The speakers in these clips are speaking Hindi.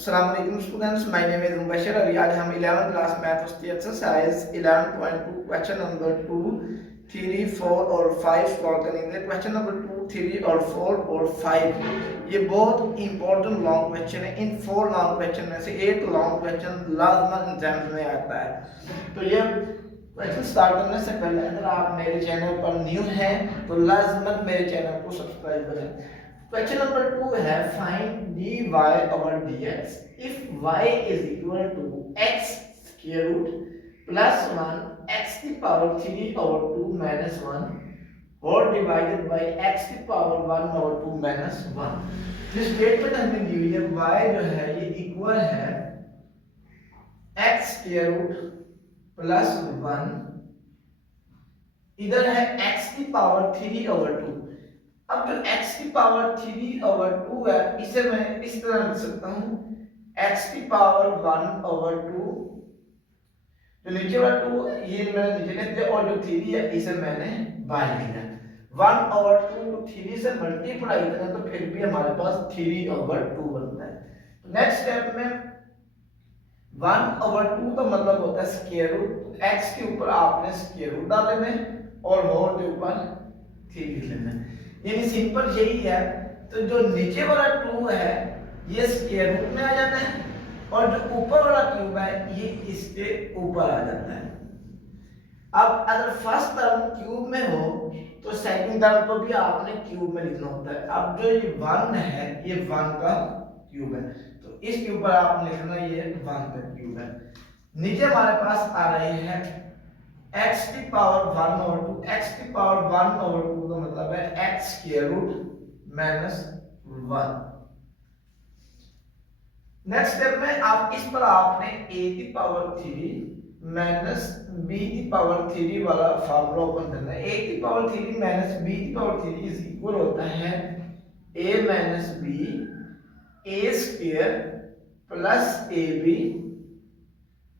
Assalamualaikum students, my name is Mubashir. अभी आज हम 11th क्लास मैथ उसकी एक्सरसाइज 11.2 क्वेश्चन नंबर 2, 3, 4 और 5 सॉल्व करेंगे। क्वेश्चन नंबर 2, 3 और 4 और 5 ये बहुत इंपॉर्टेंट लॉन्ग क्वेश्चन है। इन 4 लॉन्ग क्वेश्चन में से एक लॉन्ग क्वेश्चन लाजमन एग्जाम्स में आता है। तो ये क्वेश्चन स्टार्ट करने से पहले अगर आप मेरे चैनल पर न्यू हैं तो लाजमन मेरे चैनल को सब्सक्राइब करें। Question number 2 है find dy over dx if y is equal to x square root plus 1 x की power 3 over 2 minus 1 और divided by x की power 1 over 2 minus 1। जो स्टेटमेंट हमें दी हुई है y जो है ये इक्वल है x square root plus 1, इधर है x की पावर 3 over 2। अब जो x की पावर 3 over 2 है इसे मैं इस तरह लिख सकता हूं x की पावर 1 over 2, जो नीचे वाला 2 ये मैंने नीचे लिख दिया और जो 3 है इसे मैंने बाहर लिखा। 1 over 2 को 3 से मल्टीप्लाई करें तो फिर भी हमारे पास 3 over 2 बनता है। तो नेक्स्ट स्टेप में 1 over 2 का मतलब होता है स्क्वायर रूट। x के ऊपर आपने स्क्वायर रूट डाल लेना और होल के ऊपर 3 लिख लेना, यानी सिंपल यही है। तो जो नीचे वाला 2 है ये स्क्वायर रूट में आ जाता है और जो ऊपर वाला क्यूब है ये इसके ऊपर आ जाता है। अब अगर फर्स्ट टर्म क्यूब में हो तो सेकंड टर्म को भी आपने क्यूब में लिखना होता है। अब जो ये 1 है ये 1 का क्यूब है तो इसके ऊपर आपने लिखना ये 1 का क्यूब है। नीचे हमारे पास आ रही है x की पावर 1 over 2, x की पावर 1 over 2 का मतलब है x square root minus 1। Next step में आप इस पर आपने a की पावर 3 माइनस b की पावर 3 वाला फार्मूला ओपन करना है। a की पावर 3 माइनस b की पावर 3 इज इक्वल होता है a minus b a square plus ab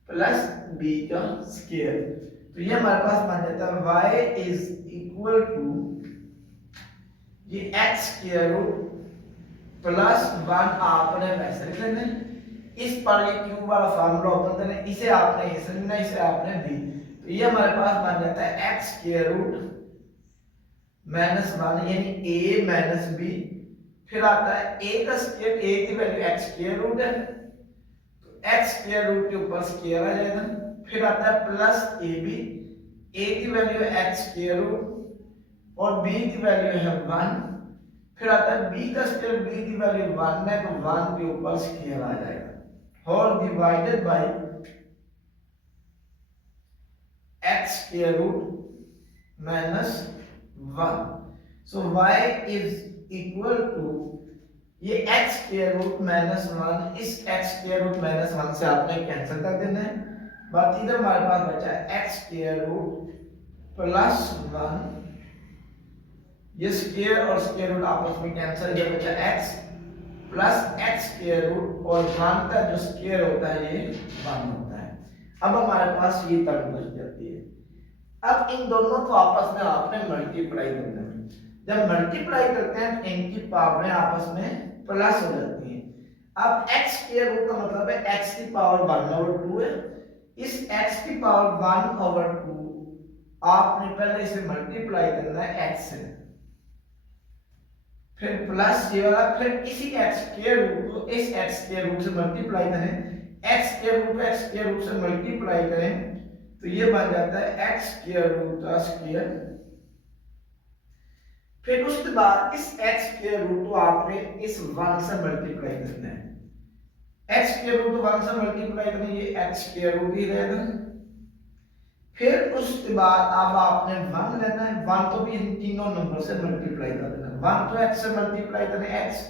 plus b का स्क्वायर। तो ये हमारे पास बन जाता है y इज इक्वल टू ये x स्क्वायर रूट प्लस 1 आपने वैसे लिख लेना है। इस पर ये क्यूब वाला फार्मूला ओपन करना है, इसे आपने ऐसे लिखना है, इसे आपने b। तो ये हमारे पास बन जाता है x स्क्वायर रूट माइनस 1 यानी a माइनस b, फिर आता है a का स्क्वायर, a की वैल्यू x स्क्वायर रूट है तो x स्क्वायर रूट के ऊपर स्क्वायर आ जाएगा, फिर आता है प्लस ए बी, ए की वैल्यू है एक्स स्क्वायर रूट और बी की वैल्यू है 1, फिर आता है बी का स्क्वायर, बी की वैल्यू 1 है तो 1 के ऊपर स्क्वायर आ जाएगा और divided by x square root minus 1। So y is equal to ये x स्क्वायर रूट माइनस 1, इस x स्क्वायर रूट माइनस 1 से आपने कैंसिल कर देना है। बाकी इधर हमारे पास बचा है x स्क्वायर रूट प्लस 1, ये स्क्वायर और स्क्वायर रूट आपस में कैंसिल, ये बचा x plus x square root और 1 का जो स्क्वायर होता है ये 1 होता है। अब हमारे पास ये टर्म बच जाती है। अब इन दोनों को आपस में आपने मल्टीप्लाई करना है। जब मल्टीप्लाई करते हैं तो इनकी पावरें आपस में प्लस हो जाती हैं। अब x स्क्वायर रूट का मतलब है x की पावर 1 over 2 है, इस x की पावर 1 over 2 आपने पहले इसे मल्टीप्लाई करना है x से, फिर प्लस ये वाला, फिर इसी x स्क्वायर रूट को इस x स्क्वायर रूट से मल्टीप्लाई करें, x स्क्वायर रूट को x स्क्वायर रूट से मल्टीप्लाई करें तो ये बन जाता है x स्क्वायर रूट का स्क्वायर। फिर उसके बाद इस x स्क्वायर रूट को आपने इस 1 से मल्टीप्लाई करना है, x स्क्वायर रूट 1 से मल्टीप्लाई करें ये x स्क्वायर रूट ही रहेगा। फिर उसके बाद अब आपने 1 लेना है, 1 को भी इन तीनों नंबर से मल्टीप्लाई कर देना। 1 को x से मल्टीप्लाई करें x,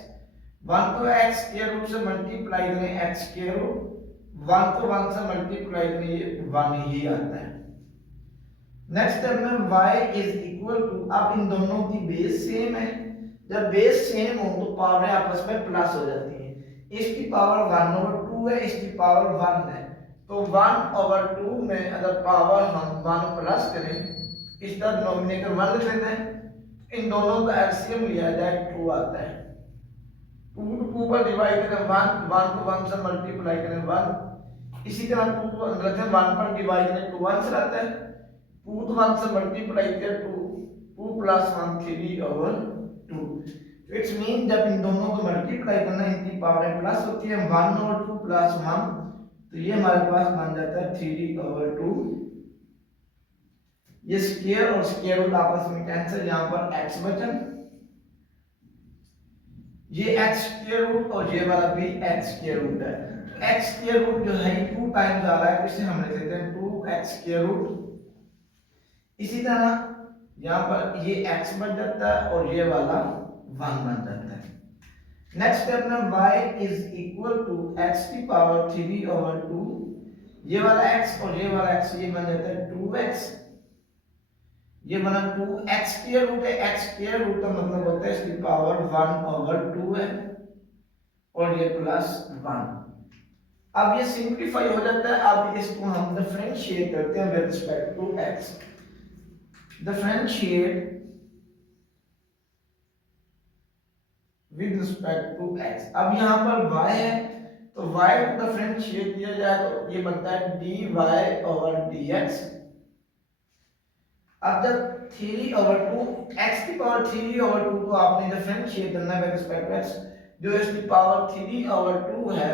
1 को x स्क्वायर रूट से मल्टीप्लाई करें x स्क्वायर रूट, 1 को 1 से मल्टीप्लाई करें ये 1 ही आता है। नेक्स्ट स्टेप में y इज इक्वल टू, अब इन दोनों की बेस सेम है, जब बेस सेम हो तो पावर आपस में प्लस हो जाती हैं। इसकी पावर 1 over 2 है, इसकी पावर 1 है तो 1 over 2 में अगर पावर हम 1 प्लस करें इसका डिनोमिनेटर 1 लिख लेते हैं, इन दोनों का एलसीएम लिया जाए 2 आता है। टू पर डिवाइड करें वन, वन को वन से मल्टीप्लाई करें वन, इसी तरह टू को रखें वन पर डिवाइड करें टू वन से रहता है, टू तो वन से मल्टीप्लाई करें two, two plus one three over two. It's mean जब इन दोनों को मल्टीप्लाई करना इनकी पावर प्लस होती है, one over to plus one, तो ये हमारे पास बन जाता है थ्री ओवर टू। ये स्क्वायर और स्क्वायर रूट आपस में कैंसिल, यहाँ पर x बचा, ये x स्क्वायर रूट और ये वाला भी x स्क्वायर रूट है, तो x स्क्वायर रूट जो है टू टाइम्स आ रहा है, इसे हम लिख देते हैं टू एक्स स्क्वायर रूट। इसी तरह यहाँ पर ये x बन जाता है और ये वाला वन बन जाता है। नेक्स्ट स्टेप में y is equal to x की पावर थ्री ओवर टू, ये वाला x और ये वाला x, ये बन जाता है टू एक्स, ये बना टू एक्स स्क्वायर रूट है, एक्स स्क्वायर रूट का मतलब होता है इसकी पावर वन ओवर टू है और ये प्लस वन। अब ये सिंप्लीफाई हो जाता है, अब इसको हम डिफरेंशिएट करते हैं with respect to x, differentiate with respect to x। अब यहाँ पर y है तो y को डिफरेंशिएट किया जाए तो ये बनता है dy ओवर dx। अब जब थ्री ओवर टू एक्स की पावर थ्री ओवर टू को आपने डिफरेंशिएट करना है विद रिस्पेक्ट टू एक्स, जो इसकी पावर थ्री ओवर टू है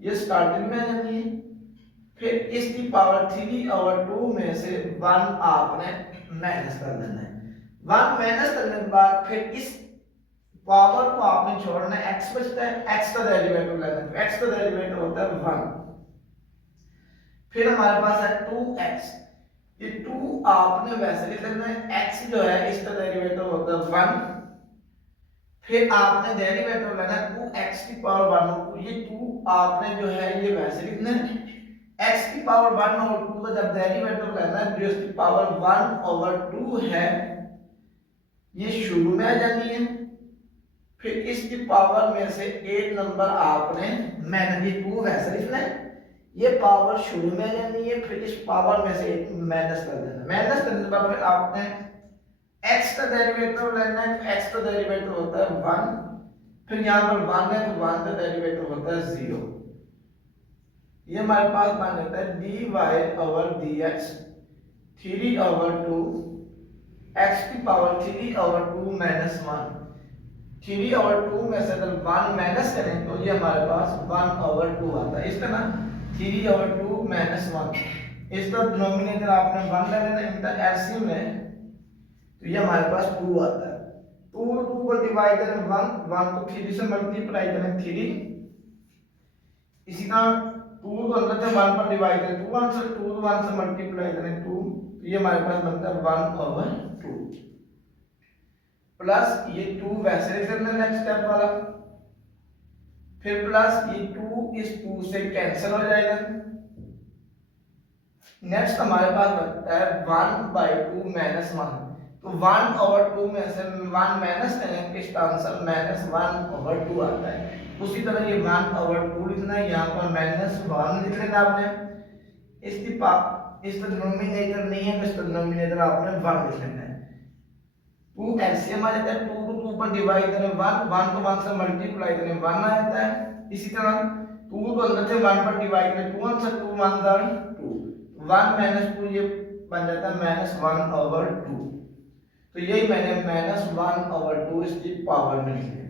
ये स्टार्टिंग में आ जानी है, फिर इसकी पावर थ्री ओवर टू में से वन आपने माइनस कर देना है, वन माइनस करने के बाद फिर इस पावर को आपने छोड़ना है, x बचता है, x का डेरिवेटिव लेना है, x का डेरिवेटिव होता है वन, फिर हमारे पास है टू एक्स, ये टू आपने वैसे लिख लेना है, x जो है इसका डेरिवेटिव होता है वन, फिर आपने डेरिवेटिव लेना है टू एक्स की पावर वन और टू, ये टू आपने जो है ये वैसे लिखना है, x की पावर वन और टू का जब डेरिवेटिव लेना है जो इसकी पावर वन ओवर टू है ये शुरू में आ जानी है, फिर इसकी पावर में से एक नंबर आपने मैंने ये टू वैसे लिखना है, ये पावर शुरू में आ जानी है, फिर इस पावर में से एक माइनस कर देना, माइनस करने के बाद फिर आपने x का डेरिवेटिव लेना है, तो x का डेरिवेटिव होता है वन, फिर यहाँ पर वन है तो वन का डेरिवेटिव होता है जीरो, ये हमारे पास बन जाता है dy over dx three over two x की power three over two minus one, three over two में से अगर वन माइनस करें तो ये हमारे पास वन ओवर टू आता है, इस तरह three over two minus one, इसका डिनोमिनेटर आपने वन ले लेना, इनका एलसीएम है तो ये हमारे पास टू आता है, टू टू को डिवाइड करें वन, वन को थ्री से मल्टीप्लाई करें थ्री, इसी तरह टू को अंदर से वन पर डिवाइड करें टू वन से, टू वन से मल्टीप्लाई करें टू, तो ये हमारे पास बनता है वन ओवर टू, प्लस ये टू वैसे लिख लेना नेक्स्ट स्टेप वाला, फिर प्लस ये टू इस टू से कैंसिल हो जाएगा, नेक्स्ट हमारे पास बनता है one by two minus one, तो वन ओवर टू में से वन माइनस करें तो इसका answer minus one over two आता है, उसी तरह ये वन ओवर टू लिखना है, यहाँ पर माइनस वन लिख लेना आपने, इसका डिनोमिनेटर नहीं है तो इसका डिनोमिनेटर आपने वन लिख लेना है, टू एलसीएम आ जाता है, टू को टू पर डिवाइड करें वन, वन को वन से मल्टीप्लाई करें वन आ जाता है, इसी तरह टू को अंदर से वन पर डिवाइड करें टू वन से टू वन दर टू, वन माइनस टू ये बन जाता है माइनस वन ओवर टू, तो यही मैंने माइनस वन ओवर टू इसकी पावर में लिखा है।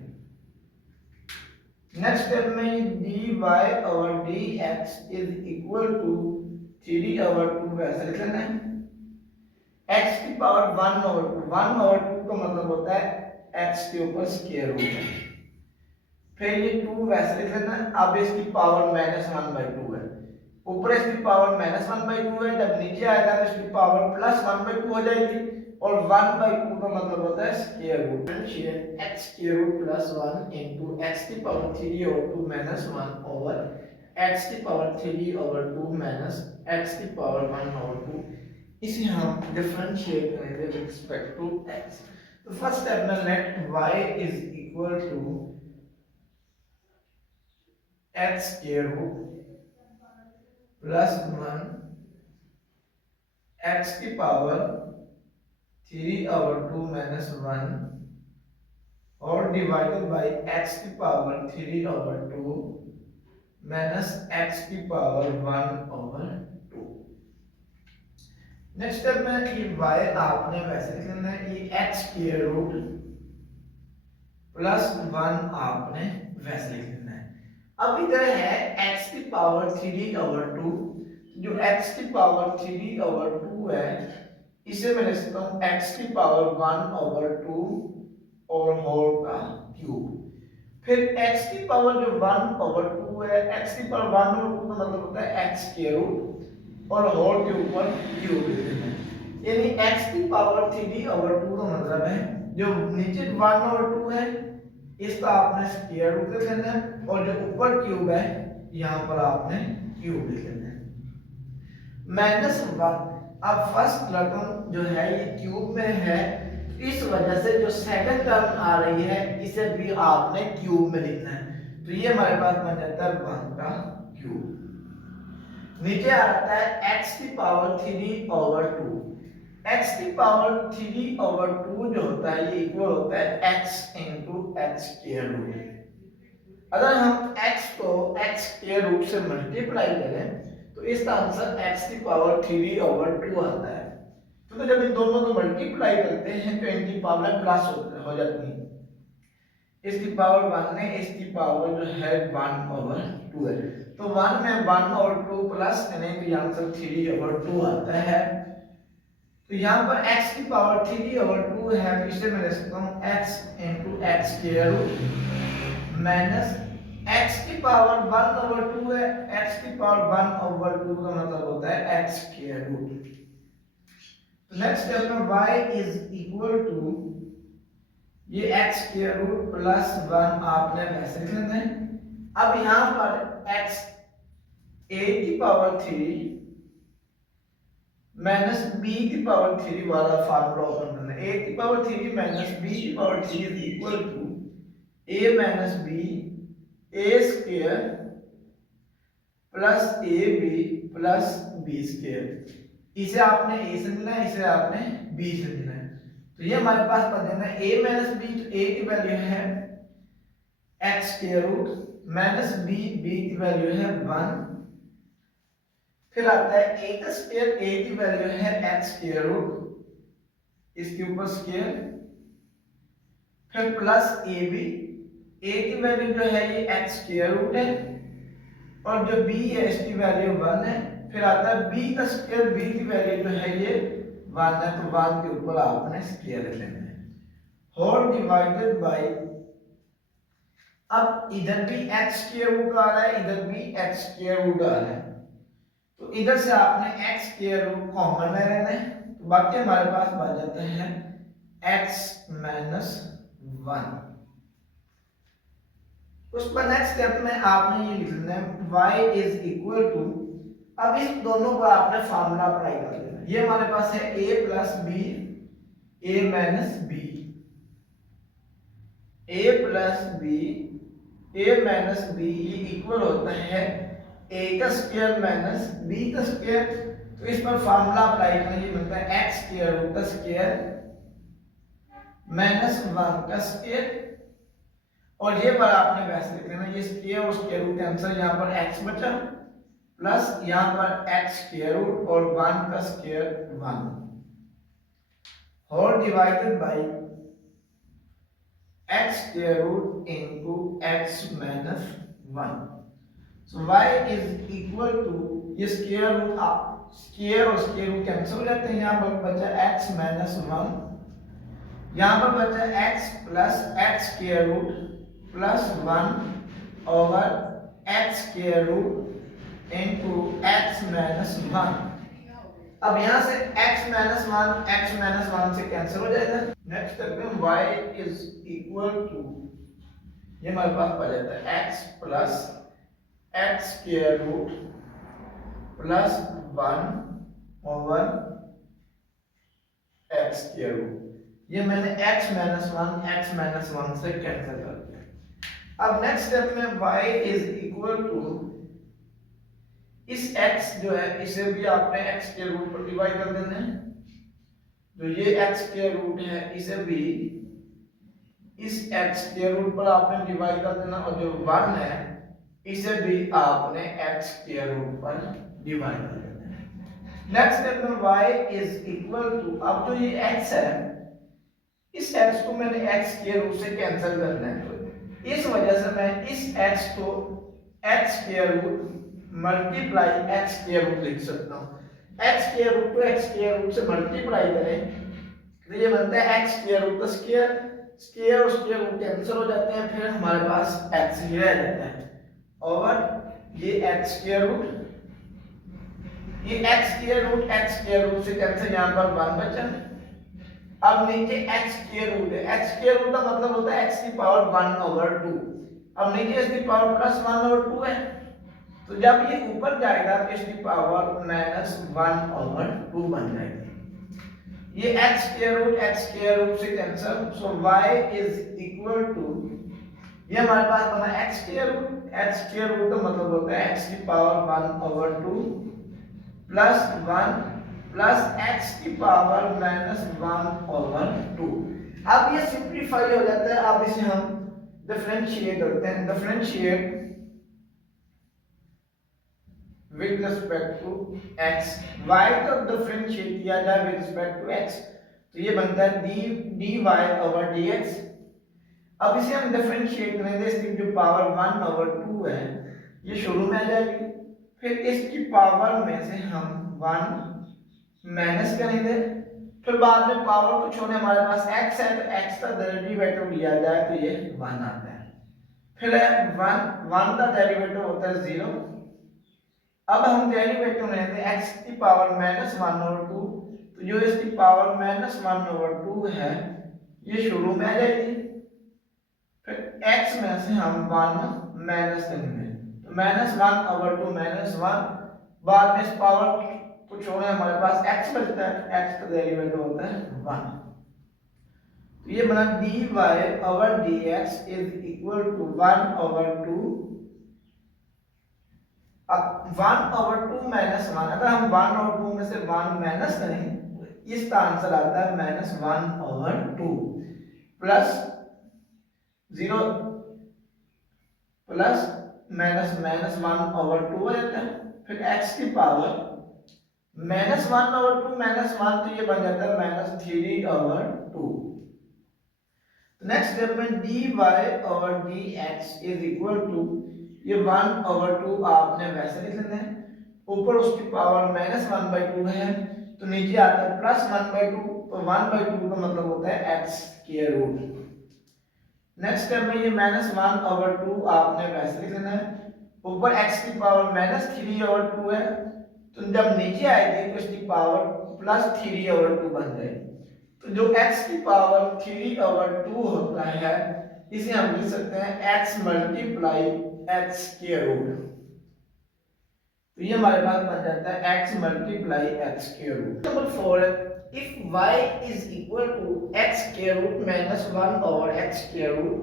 नेक्स्ट स्टेप में dy over dx is equal to three over two वैसे लिख लेना है, x की power one over two, one over two का मतलब होता है x के ऊपर स्क्वायर रूट है, फिर ये टू वैसे लिख लेना है, अब इसकी power minus one by to है, ऊपर इसकी power minus one by to है, जब नीचे आएगा तो इसकी power plus one by to हो जाएगी, और वन बाई टू का मतलब होता है square root, x square root plus one into x की power three over two minus one over x की power three over two minus x की पावर वन ओवर टू, इसे हम डिफरेंशिएट करेंगे विद रिस्पेक्ट टू x। तो फर्स्ट स्टेप में let y is equal to x square root plus one x की power three over two minus one और डिवाइडेड बाई एक्स की पावर 3/2 माइनस एक्स की पावर 1/2। नेक्स्ट स्टेप में ये y आपने वैसे लिखना है, ये x की रूट प्लस 1 आपने वैसे लिखना है। अब इधर है x की पावर 3/2, जो x की पावर 3/2 है इसे मैं लिखता हूँ x की पावर 1/2 और होल का क्यूब। फिर x की पावर जो 1/2 है, x की पावर 1/2 का मतलब होता है x के रूट और होल के ऊपर क्यूब लिखना है। यानी x की पावर 3/2 का मतलब है जो नीचे 1/2 है इसका आपने स्क्वायर रूट लिख लेना है और जो ऊपर क्यूब है यहाँ पर आपने क्यूब लिख लेना है। -1 अब फर्स्ट रकम जो है ये क्यूब में है, इस वजह से जो सेकंड टर्म आ रही है इसे भी आपने क्यूब में लिखना है। तो ये हमारे पास बन जाता है 1 का क्यूब। नीचे आ जाता है x की पावर 3/2। x की पावर 3/2 जो होता है ये इक्वल होता है x इंटू एक्स के रूट। अगर हम x को x के रूट से मल्टीप्लाई करें तो इसका आंसर x की पावर 3/2 आता है। तो जब इन दोनों को मल्टीप्लाई करते हैं तो इनकी पावर प्लस हो जाती है। इसकी पावर 1 है, इसकी पावर जो है 1/2 है। तो 1 में 1/2 प्लस करें तो ये आंसर 3/2 आता है। तो यहाँ पर x की पावर 3/2 है, तो इसे मैं लिख सकता हूँ x इंटू एक्स के रूट माइनस x की पावर 1/2 है, x की पावर 1/2 का मतलब होता है x के रूट। तो नेक्स्ट स्टेप में y इज इक्वल टू ये x के रूट प्लस 1 आपने वैसे लिख लेना है। अब यहाँ पर x a की पावर 3 माइनस b की पावर 3 वाला फार्मूला ओपन करना है। a की पावर 3 माइनस b की power 3 is equal to a minus b a square plus ab plus b square. इसे आपने a समझना है, इसे आपने b समझना है। तो ये हमारे पास बन जाना है a माइनस b, तो a की वैल्यू है x square root minus b, b की वैल्यू है 1। फिर आता है a का स्क्वायर, a की वैल्यू है x स्क्वायर रूट, इसके ऊपर स्क्वायर, फिर प्लस ab, a की वैल्यू जो है ये x स्क्वायर रूट है और जो b है इसकी वैल्यू 1 है। फिर आता है b का स्क्वायर, b की वैल्यू जो है ये 1 है, तो 1 के ऊपर आपने स्क्वायर रख लेना है। होल डिवाइडेड बाय, अब इधर भी x स्क्वायर रूट आ रहा है, इधर भी x स्क्वायर रूट आ रहा है, तो इधर से आपने x स्क्वायर रूट कॉमन ले लेना है, तो बाकी हमारे पास बच जाते हैं x माइनस 1। उस पर नेक्स्ट स्टेप में आपने ये लिख लेना है y इज इक्वल टू, अब इस दोनों पर आपने फार्मूला अप्लाई कर लेना है। ये हमारे पास है a plus B a minus B, a plus B a minus B ये इक्वल होता है a का स्क्वायर माइनस b का स्क्वायर। तो इस पर फार्मूला अप्लाई करना, ये बनता है x स्क्वायर रूट का स्क्वायर माइनस 1 का स्क्वायर, और ये पर आपने वैसे लिख लेना, ये स्क्वायर और स्क्वायर रूट कैंसिल, यहाँ पर x बचा प्लस यहाँ पर x स्क्वायर रूट और 1 का square 1 whole divided by x square root into x minus 1। So y is equal to, ये square root square और square root कैंसिल हो जाते हैं, यहाँ पर बचा x minus 1, यहाँ पर बचा x plus x square root plus 1 over x square root into x minus 1। अब यहाँ से x minus 1 से कैंसिल हो जाएगा। नेक्स्ट करते हैं y इज इक्वल टू, ये हमारे पास पड़ जाता है x plus x square root plus 1 over x square root. ये मैंने x माइनस 1 से कैंसिल कर दिया। अब नेक्स्ट स्टेप में y इज इक्वल टू, इस x जो है इसे भी आपने x के रूट पर डिवाइड कर देना है, जो ये x के रूट है इसे भी इस x स्क्वायर रूट पर आपने डिवाइड कर देना और जो 1 है इसे भी आपने x स्क्वायर रूट पर डिवाइड कर देना है। नेक्स्ट स्टेप में y इज इक्वल टू, अब जो ये x है इस x को मैंने x स्क्वायर रूट से कैंसिल करना है, तो इस वजह से मैं इस x को x square root multiply x square root लिख सकता हूँ। x स्क्वायर रूट को x स्क्वायर रूट से मल्टीप्लाई करें तो ये बनता है x स्क्वायर रूट का स्क्वायर, स्क्वायर और स्क्वायर रूट कैंसिल हो जाते हैं, फिर हमारे पास x ही रह जाता है और ये x स्क्वायर रूट, ये x स्क्वायर रूट से कैंसिल, यहाँ पर 1 बचा। अब नीचे x स्क्वायर रूट है, x स्क्वायर रूट का मतलब होता है x की पावर 1/2। अब नीचे इसकी पावर प्लस 1/2 है, तो जब ये ऊपर जाएगा तो इसकी पावर -1/2 बन जाएगी। ये x स्क्वायर रूट से cancel, so y is equal to, ये हमारे पास बना x स्क्वायर रूट का मतलब होता है x की पावर 1/2 प्लस 1 प्लस x की पावर -1/2। अब ये सिंप्लीफाई हो जाता है, अब इसे हम डिफरेंशिएट करते हैं, differentiate with respect to x, y को डिफरेंशिएट किया जाए with respect to x तो ये बनता है dy/dx। अब इसे हम डिफरेंशिएट करेंगे, इसकी जो पावर 1/2 है ये शुरू में आ जाएगी, फिर इसकी पावर में से हम 1 माइनस करेंगे, फिर बाद में पावर को छोड़ने हमारे पास x है तो x का डेरिवेटिव लिया जाए तो ये 1 आता है, फिर 1 का डेरिवेटिव होता है 0। अब हम डेरिवेटिव लेते हैं x की पावर -1/2, तो जो इसकी पावर -1/2 है ये शुरू में आ जाएगी, फिर x में से हम 1 माइनस करेंगे तो -1/2 -1, बाद में इस पावर को छोड़े हमारे पास x बचता है, x का डेरिवेटिव होता है 1, तो ये बना dy/dx इज इक्वल टू 1/2। अब 1/2 -1, अगर हम 1/2 में से 1 माइनस करें तो इसका आंसर आता है -1/2 प्लस 0 प्लस -1/2 हो जाता है, फिर x की पावर -1/2 -1 तो ये बन जाता है -3/2। नेक्स्ट स्टेप में dy/dx इज इक्वल टू, ये 1/2 आपने वैसे लिख लेना है, ऊपर उसकी पावर -1/2 है तो नीचे आता है +1/2, तो 1/2 का मतलब होता है x square root. Next step में ये -1/2 आपने वैसे लिख लेना है, ऊपर x की पावर -3/2 है तो जब नीचे आएगी तो इसकी पावर +3/2 बन जाएगी, तो जो x की पावर 3/2 होता है इसे हम लिख सकते हैं x multiply x square root, तो ये हमारे पास बन जाता है x multiply x square root. Number 4 है, if y is equal to x square root -1/x square root,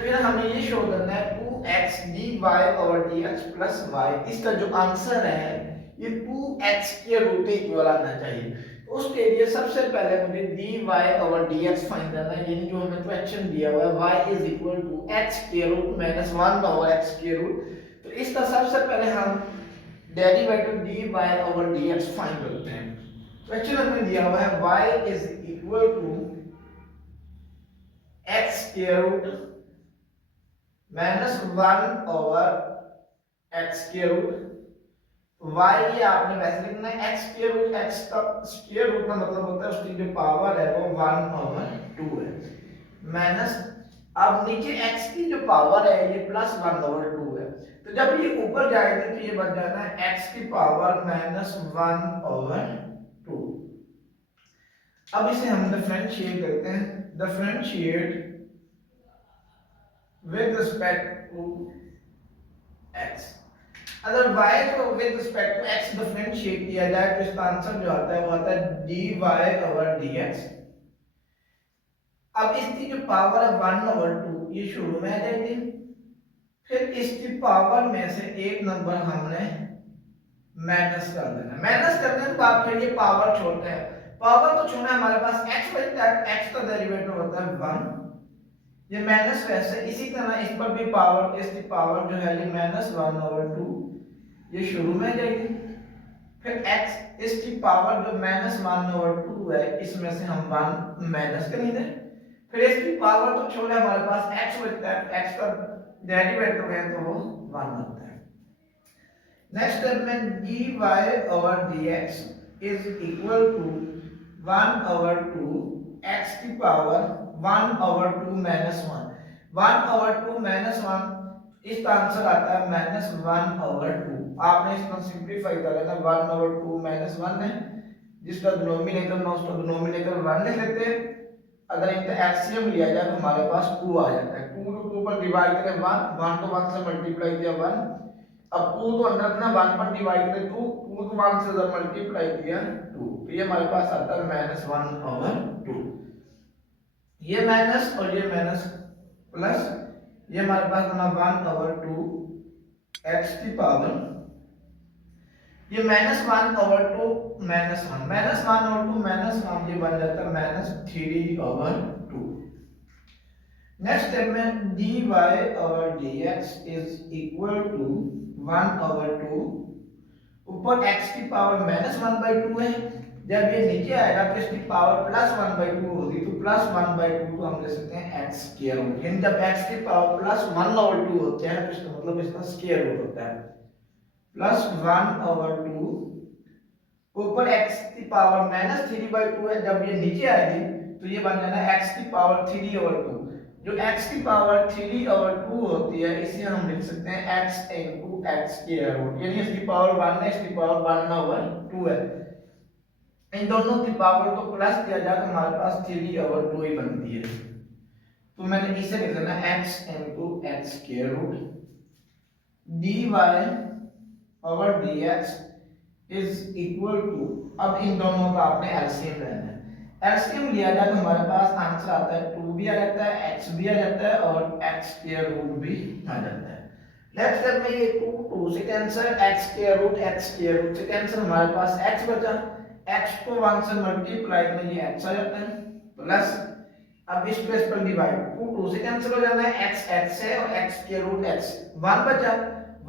फिर हमें ये शो करना है 2x dy/dx प्लस y, इसका जो आंसर है ये 2x स्क्वायर रूट के इक्वल आना चाहिए। उसके लिए सबसे पहले मुझे dy/dx फाइंड करना है, यानी जो हमें क्वेश्चन दिया हुआ है y is equal to x square root -1/x square root, तो इसका सबसे पहले हम डेरिवेटिव dy/dx फाइंड करते हैं। क्वेश्चन हमें दिया हुआ है y is equal to x square root -1/x square root, y ये आपने वैसे लिखना है x स्क्वायर रूट, x का स्क्वायर रूट का मतलब होता है उसकी जो पावर है वो 1/2 है, माइनस, अब नीचे x की जो पावर है ये +1/2 है, तो जब ये ऊपर जाएगी तो ये बन जाता है x की पावर -1/2। अब इसे हम डिफरेंशिएट करते हैं, differentiate with respect to x। अगर y को with respect to x differentiate किया जाए तो इसका आंसर जो आता है वो आता है dy/dx। अब इसकी जो पावर है 1/2 ये शुरू में आ जाएगी, फिर इसकी पावर में से एक नंबर हमने माइनस कर देना, माइनस करने के बाद फिर ये पावर छोड़ते हैं, पावर तो छोड़ना हमारे पास x बचता है, x का डेरिवेटिव होता है 1, ये माइनस वैसे इसी तरह इस पर भी पावर, इसकी पावर जो है ये -1/2 ये शुरू में जाएगी। फिर x इसकी पावर जो -1/2 है इसमें से हम 1 माइनस करेंगे। फिर इसकी पावर तो छोड़े हमारे पास x बचता है, x का डेरिवेटिव है तो वो 1 बनता है। नेक्स्ट स्टेप में dy/dx is equal to 1/2 x की पावर 1/2 -1। 1/2 -1 इसका आंसर आता है -1/2। आपने इसको सिंपलीफाई कर लेना, 1/2 -1 है, जिसका डिनोमिनेटर ना उसका डिनोमिनेटर 1 लिख लेते हैं। अगर इनका एलसीएम लिया जाए तो हमारे पास 2 आ जाता है। 2 को 2 पर डिवाइड करें 1, 1 को 1 से मल्टीप्लाई किया 1, अब 2 तो अंदर था 1 पर डिवाइड करें 2, 2 को 1 से जब मल्टीप्लाई किया 2, तो ये हमारे पास आता है -1/2। ये माइनस और ये माइनस प्लस, ये हमारे पास बना 1/2 x की पावर, ये -1/2 -1 -1/2 -1 ये बन जाता है -3/2। नेक्स्ट स्टेप में dy/dx इज इक्वल टू 1/2, ऊपर x की पावर -1/2 है, जब ये नीचे आएगा तो इसकी पावर +1/2 होगी, तो +1/2 को हम ले सकते हैं x स्क्वायर रूट। यानी जब x की पावर +1/2 होते हैं तो इसका मतलब इसका स्क्वायर रूट होता है। +1/2 ऊपर x की पावर -3/2 है, जब ये नीचे आएगी तो ये बन जाना x की पावर 3/2। जो x की पावर 3/2 होती है इसे हम लिख सकते हैं x into x square root, यानी इसकी पावर 1 है, इसकी पावर 1/2 है। इन दोनों की पावर को प्लस किया जाए तो हमारे पास 3/2 ही बनती है। तो मैंने इसे लिख लेना x into x square root dy/dx is equal to, अब इन दोनों का आपने एलसीएम लेना है। एलसीएम लिया जाए तो हमारे पास आंसर आता है 2 भी आ जाता है, x भी आ जाता है और x स्क्वायर रूट भी आ जाता है। लेफ्ट साइड में ये 2 से कैंसिल, x स्क्वायर रूट से कैंसिल, हमारे पास x बचा, x को 1 से मल्टीप्लाई करें ये x आ जाता है, प्लस अब इस प्लेस पर डिवाइड, 2 से कैंसिल हो जाना है, x है और x स्क्वायर रूट x, 1 बचा,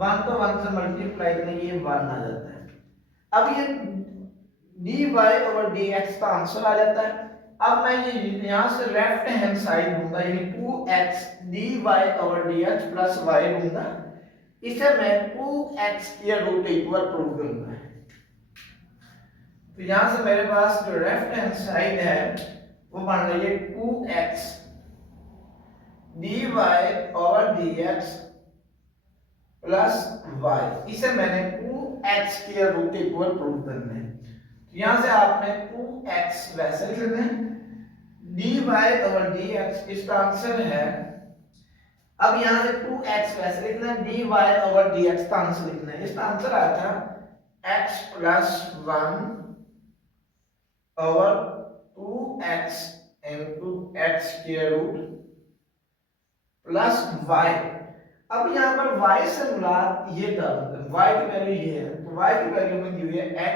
1 को 1 से मल्टीप्लाई करें ये 1 आ जाता है। अब ये dy/dx का आंसर आ जाता है। अब मैं ये यहां से लेफ्ट हैंड साइड लूंगा, यानी 2x dy/dx प्लस y लूंगा, इसे मैं 2x के रूट इक्वल प्रूव करूंगा। तो यहां से मेरे पास जो लेफ्ट हैंड साइड है वो बन रही है 2x dy/dx प्लस y, इसे मैंने 2x के रूट इक्वल प्रूव करना है। तो यहां से आपने 2x वैसे लिख लेना है, dy/dx इसका आंसर है, अब यहां से 2x वैसे लिखना है, dy/dx का आंसर लिखना है। इसका आंसर आया था x प्लस 1 और 2x into x square root plus y। अब यहाँ पर y से मुराद ये टर्म, y की वैल्यू ये है, तो y की वैल्यू में दी हुई है x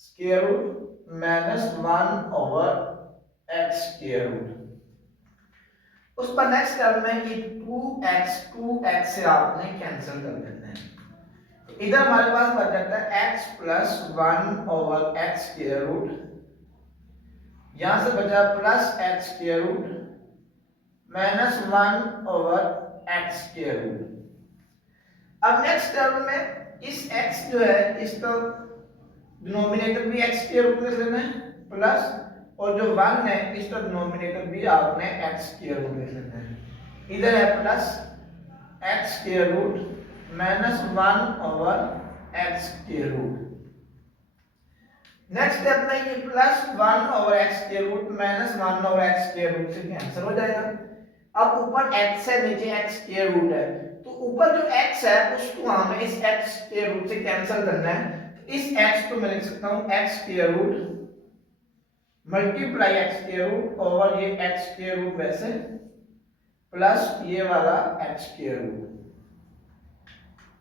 square root -1 over x square root. उस पर नेक्स्ट टर्म में ये 2x से आपने कैंसिल कर देना है, तो इधर हमारे पास बच जाता है x plus 1 over x square root, यहां से बचा plus x square root -1 over x square root. अब नेक्स्ट टर्म में इस x जो है इसका डिनोमिनेटर भी x स्क्वायर रूट में लेना है, प्लस और जो 1 है इसका डिनोमिनेटर भी आपने x स्क्वायर रूट में लेना है। इधर है plus x square root -1 over x square root. Next step में ये +1 over x square root -1 over x square root से कैंसिल हो जाएगा। अब ऊपर x है, नीचे x स्क्वायर रूट है, तो ऊपर जो x है उसको हमें इस x स्क्वायर रूट से कैंसिल करना है। तो इस x को मैं लिख सकता हूं x square root multiply x square root over ये x स्क्वायर रूट वैसे प्लस ये वाला x स्क्वायर रूट।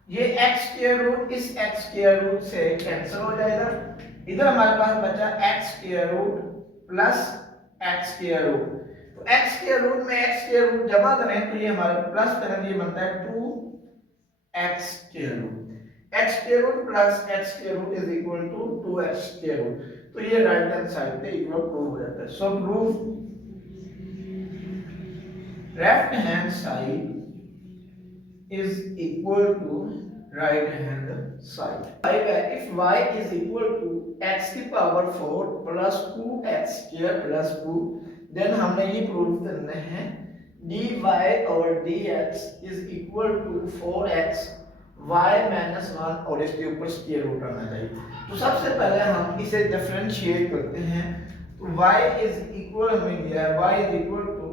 ये x स्क्वायर रूट इस x स्क्वायर रूट से कैंसिल हो जाएगा। इधर हमारे पास बचा x square root plus x square root, तो तो x के रूट में x के रूट जमा करें तो ये हमारे प्लस करें, ये बनता है 2x के रूट, x के रूट प्लस x के root is equal to 2x के रूट। तो ये राइट हैंड साइड पे इक्वल प्रूव हो जाता है। So prove left hand side is equal to right hand side. If y is equal to x की power 4 plus 2x square plus 2, then हमने ये प्रूव करना है dy और dx is equal to 4x y minus 1 और इसके ऊपर स्क्वायर रूट आना चाहिए। तो सबसे पहले हम इसे डिफरेंशिएट करते हैं। तो y is equal हमें दिया है y is equal to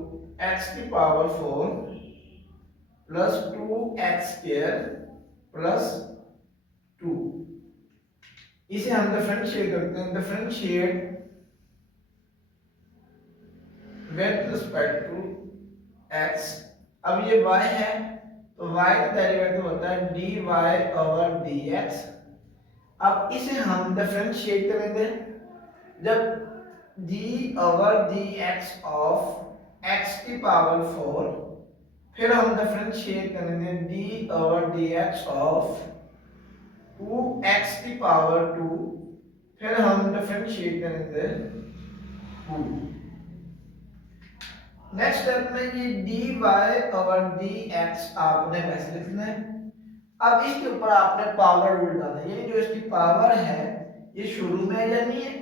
x की power 4 plus 2x square plus 2, इसे हम डिफरेंशिएट करते हैं। Differentiate with respect to x। अब ये y है तो y का डेरिवेटिव होता है dy ओवर dx। अब इसे हम डिफरेंशिएट करेंगे जब d over dx of x की पावर 4, फिर हम डिफरेंशिएट करेंगे d over dx of 2x की पावर 2, फिर हम डिफरेंशिएट करेंगे 2। नेक्स्ट स्टेप में ये dy ओवर dx आपने वैसे लिखना है। अब इसके ऊपर आपने पावर रूल डालना है, यानी जो इसकी पावर है ये शुरू में आ जानी है,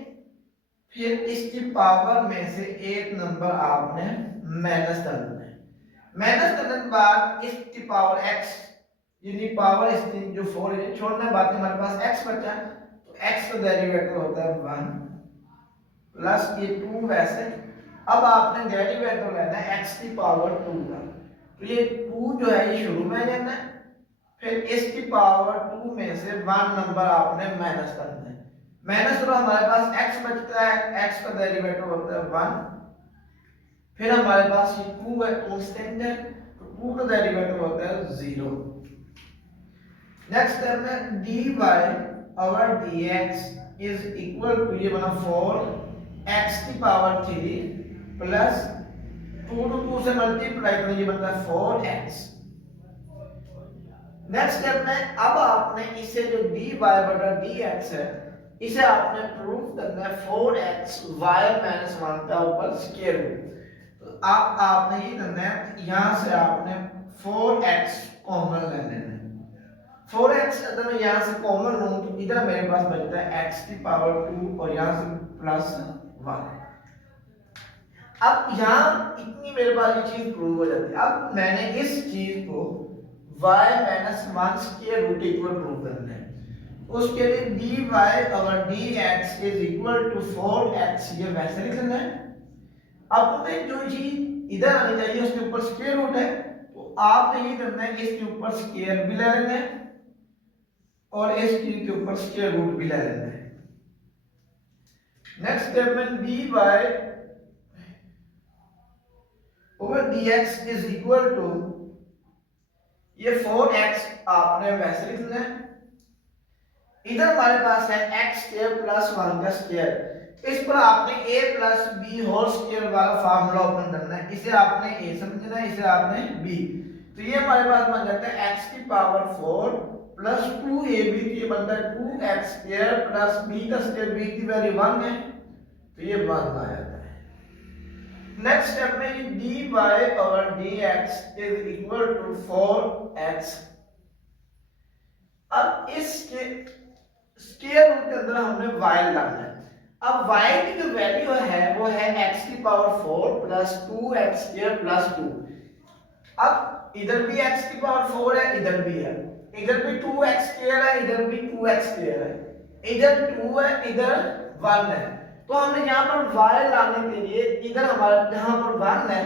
फिर इसकी पावर में से एक नंबर आपने माइनस करना है। माइनस करने के बाद इसकी पावर x, यानी पावर इसकी जो 4 है छोड़ना, बाकी हमारे पास x बचा, तो x का डेरिवेटिव होता है 1 प्लस ये 2 वैसे। अब आपने डेरिवेटिव लेना है x की पावर 2 का, तो ये 2 जो है ये शुरू में आ जाना है, फिर इसकी पावर 2 में से 1 नंबर आपने माइनस करना है। माइनस करो हमारे पास x बचता है, x का डेरिवेटिव होता है 1, फिर हमारे पास ये 2 है कांस्टेंट है, तो 2 का डेरिवेटिव होता है 0। नेक्स्ट स्टेप में dy over dx is equal to ये बना 4x की पावर 3 प्लस 2 को 2 से मल्टीप्लाई करें, ये बनता है 4x। नेक्स्ट स्टेप में अब आपने इसे जो dy बटा dx है इसे आपने प्रूव करना है 4x y माइनस 1 का ऊपर स्क्वायर रूट। तो आपने ये करना है, यहां से आपने 4x कॉमन ले लेना है। 4x अगर मैं यहां से कॉमन लूं तो इधर मेरे पास बचता है x की पावर 2 और यहां से प्लस 1। अब यहां इतनी मेरे पास ये चीज प्रूव हो जाती है। अब मैंने इस चीज को y minus 1 square root equal prove करना है। उसके लिए dy over dx is equal to 4x, ये वैसे लिखना है। अब तुम्हें जो चीज इधर आनी चाहिए उसके ऊपर स्क्वायर रूट है, तो आपने ये करना है इसके ऊपर स्क्वायर भी ले लेना है और इस चीज के ऊपर स्क्वायर रूट भी ले लेना है। नेक्स्ट स्टेप में dy over dx is equal to ये 4x आपने वैसे लिखना है। इधर हमारे पास है x स्क्वायर प्लस 1 का स्क्वायर, इस पर आपने a plus b whole square वाला फार्मूला ओपन करना है। इसे आपने a समझना है, इसे आपने b, तो ये हमारे पास बन जाता है x की पावर 4 प्लस 2ab, तो ये बनता है 2x स्क्वायर प्लस b का स्क्वायर, b की वैल्यू 1 है तो ये 1 आ जाता है। नेक्स्ट स्टेप में ये dy over dx is equal to 4x। अब इसके स्क्वायर रूट के अंदर हमने y लाना है। अब y की जो वैल्यू है वो है x की power 4 plus 2x square plus 2। अब इधर भी x की पावर 4 है, इधर भी है, इधर भी 2x स्क्वायर है, इधर भी 2x स्क्वायर है, इधर 2 है, इधर 1 है। तो हमने यहाँ पर y लाने के लिए इधर हमारा जहां पर 1 है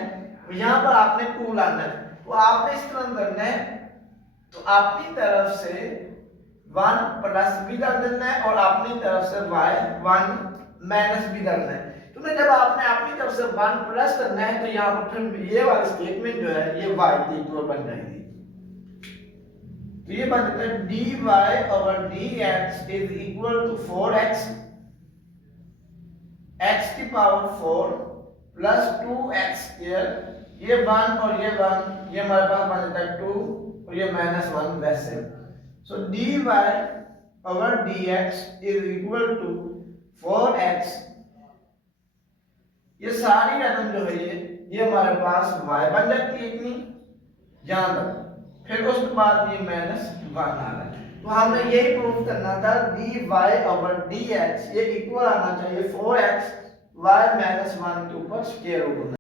यहाँ पर आपने 2 लाना है। तो आपने इस तरह करना है, तो अपनी तरफ से 1 प्लस भी कर देना है और अपनी तरफ से y 1 माइनस भी करना है। तो जब आपने अपनी तरफ से 1 प्लस करना है तो यहाँ पर फिर ये वाली स्टेटमेंट जो है ये y की इक्वल बन जाएगी। तो ये बन जाता है dy over dx is equal to 4x, x की पावर 4 प्लस 2x², ये 1 और ये 1, ये हमारे पास बन जाता है 2 और ये -1 वैसे। So dy over dx is equal to 4x, ये सारी रकम जो है ये हमारे पास y बन जाती है इतनी यहां तक, फिर उसके बाद ये -1 आ रहा है। तो हमें यही प्रूव करना था dy ओवर dx ये इक्वल आना चाहिए 4x y -1 के ऊपर स्क्वायर रूट होना